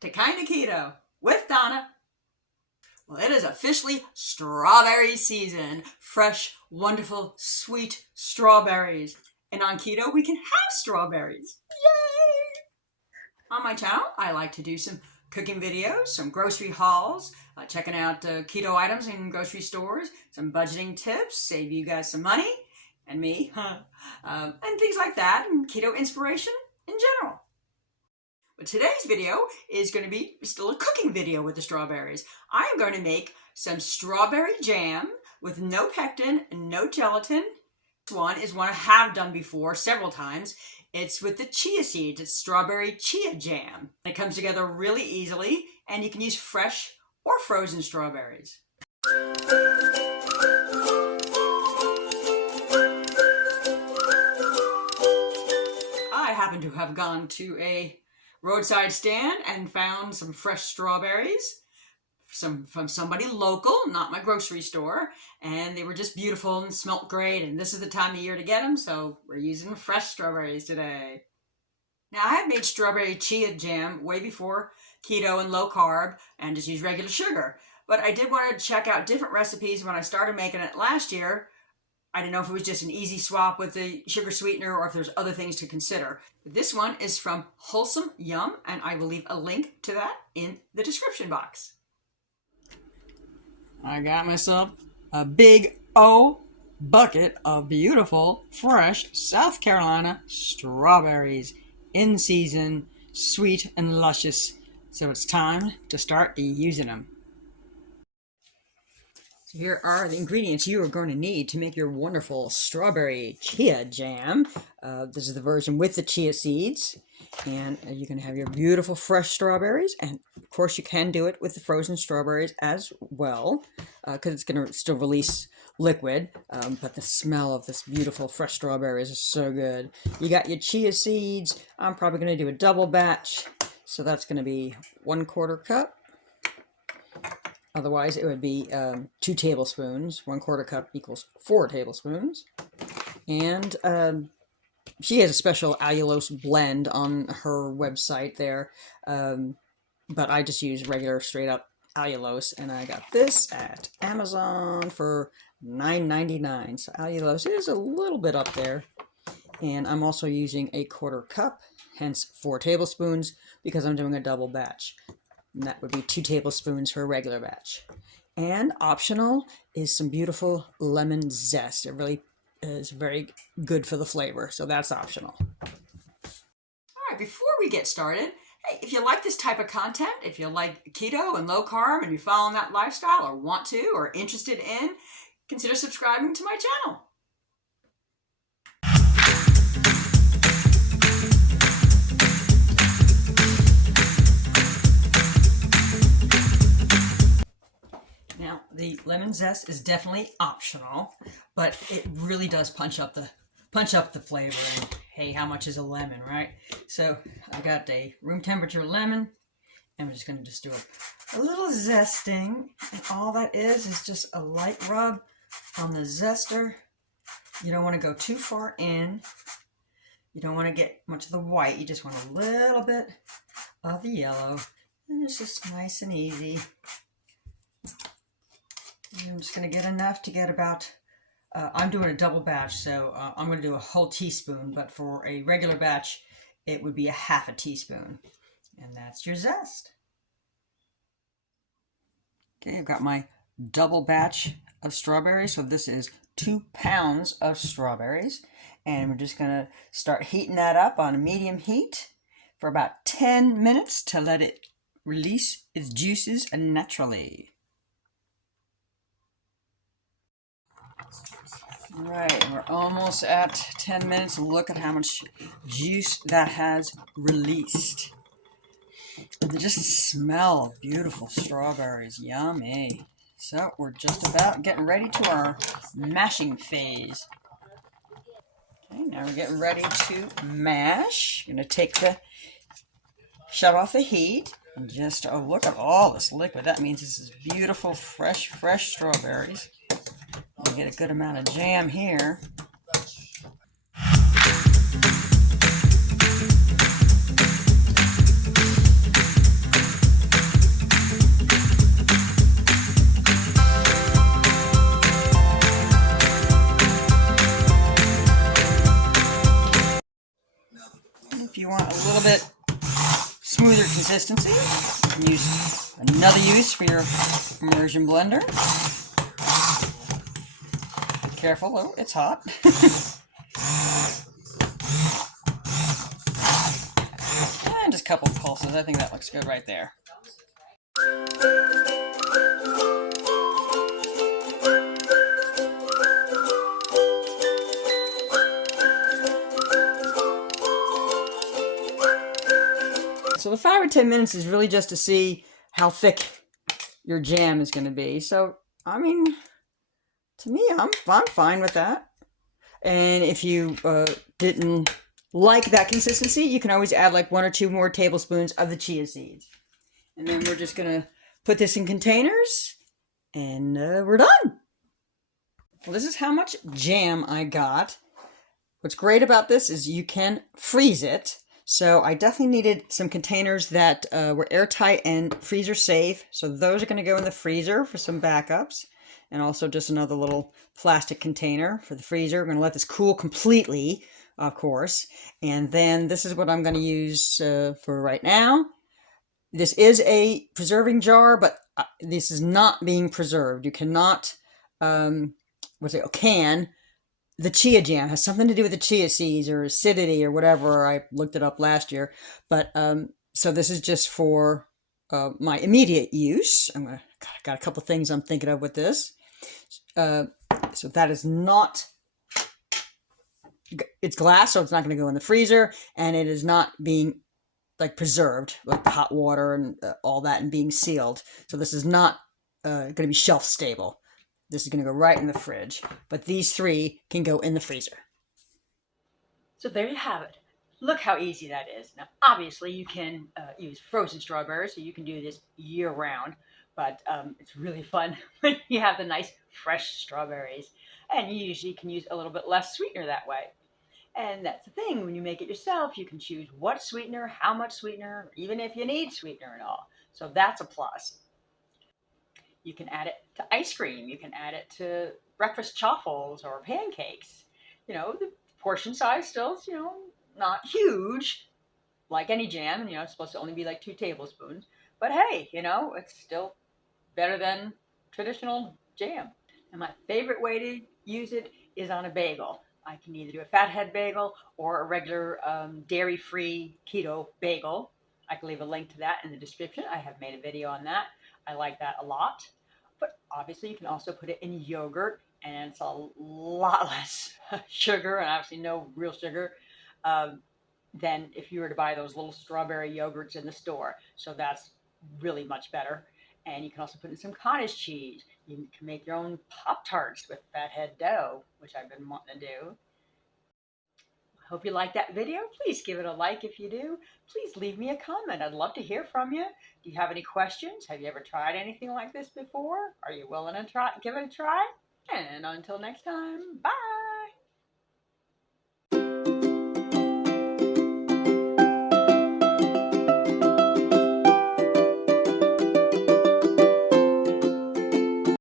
to Kinda Keto with Donna. Well, it is officially strawberry season. Fresh, wonderful, sweet strawberries. And on keto, we can have strawberries. Yay! On my channel, I like to do some cooking videos, some grocery hauls, checking out keto items in grocery stores, some budgeting tips, save you guys some money, and me, and things like that, and keto inspiration in general. But today's video is going to be still a cooking video with the strawberries. I am going to make some strawberry jam with no pectin and no gelatin. This one is one I have done before several times. It's with the chia seeds. It's strawberry chia jam. It comes together really easily, and you can use fresh or frozen strawberries. I happen to have gone to a roadside stand and found some fresh strawberries from somebody local, not my grocery store, and they were just beautiful and smelt great, and this is the time of year to get them, so we're using fresh strawberries today. Now, I have made strawberry chia jam way before keto and low carb and just use regular sugar, but I did want to check out different recipes when I started making it last year. I didn't know if it was just an easy swap with the sugar sweetener or if there's other things to consider. This one is from Wholesome Yum, and I will leave a link to that in the description box. I got myself a big O bucket of beautiful, fresh South Carolina strawberries, in season, sweet and luscious. So it's time to start using them. Here are the ingredients you are going to need to make your wonderful strawberry chia jam. This is the version with the chia seeds. And you can have your beautiful fresh strawberries. And of course you can do it with the frozen strawberries as well, because it's going to still release liquid. But the smell of this beautiful fresh strawberries is so good. You got your chia seeds. I'm probably going to do a double batch. So that's going to be 1/4 cup. Otherwise, it would be 2 tablespoons. 1/4 cup equals 4 tablespoons. And she has a special allulose blend on her website there. But I just use regular straight up allulose. And I got this at Amazon for $9.99. So allulose is a little bit up there. And I'm also using a 1/4 cup, hence 4 tablespoons, because I'm doing a double batch. And that would be 2 tablespoons for a regular batch. And optional is some beautiful lemon zest. It really is very good for the flavor, so that's optional. All right, before we get started, hey, if you like this type of content, if you like keto and low carb and you're following that lifestyle or want to or interested in, consider subscribing to my channel. Now, the lemon zest is definitely optional, but it really does punch up the flavor. And hey, how much is a lemon, right? So I got a room temperature lemon, and we're just going to do a little zesting, and all that is just a light rub on the zester. You don't want to go too far in. You don't want to get much of the white. You just want a little bit of the yellow, and it's just nice and easy. I'm just going to get enough to get about, I'm doing a double batch, so I'm going to do a whole teaspoon, but for a regular batch, it would be a 1/2 teaspoon. And that's your zest. Okay, I've got my double batch of strawberries, so this is 2 pounds of strawberries. And we're just going to start heating that up on a medium heat for about 10 minutes to let it release its juices naturally. All right, we're almost at 10 minutes. Look at how much juice that has released. They just smell beautiful strawberries. Yummy. So we're just about getting ready to our mashing phase. Okay, now we're getting ready to mash. I'm going to shut off the heat. And just, oh, look at all this liquid. That means this is beautiful, fresh strawberries. You get a good amount of jam here. smoother consistency, you can use another use for your immersion blender. Careful, oh, it's hot. And just a couple of pulses. I think that looks good right there. So the 5 or 10 minutes is really just to see how thick your jam is going to be. So, I mean, to me, I'm fine with that. And if you didn't like that consistency, you can always add like 1 or 2 more tablespoons of the chia seeds. And then we're just going to put this in containers, and we're done. Well, this is how much jam I got. What's great about this is you can freeze it. So I definitely needed some containers that were airtight and freezer safe. So those are going to go in the freezer for some backups. And also just another little plastic container for the freezer. I'm going to let this cool completely, of course. And then this is what I'm going to use for right now. This is a preserving jar, but this is not being preserved. You cannot, can. The chia jam has something to do with the chia seeds or acidity or whatever. I looked it up last year. But so this is just for my immediate use. Got a couple things I'm thinking of with this. So that is not, it's glass, so it's not going to go in the freezer, and it is not being like preserved, like the hot water and all that, and being sealed. So this is not going to be shelf stable. This is going to go right in the fridge. But these 3 can go in the freezer. So there you have it. Look how easy that is. Now, obviously, you can use frozen strawberries, so you can do this year-round. But it's really fun when you have the nice, fresh strawberries. And you usually can use a little bit less sweetener that way. And that's the thing, when you make it yourself, you can choose what sweetener, how much sweetener, even if you need sweetener and all. So that's a plus. You can add it to ice cream. You can add it to breakfast chaffles or pancakes. You know, the portion size still is, not huge, like any jam. It's supposed to only be like 2 tablespoons. But hey, it's still better than traditional jam. And my favorite way to use it is on a bagel. I can either do a fathead bagel or a regular dairy-free keto bagel. I can leave a link to that in the description. I have made a video on that. I like that a lot. But obviously you can also put it in yogurt, and it's a lot less sugar, and obviously no real sugar, than if you were to buy those little strawberry yogurts in the store. So that's really much better. And you can also put in some cottage cheese. You can make your own Pop-Tarts with fathead dough, which I've been wanting to do. I hope you liked that video. Please give it a like if you do. Please leave me a comment. I'd love to hear from you. Do you have any questions? Have you ever tried anything like this before? Are you willing to give it a try? And until next time, bye!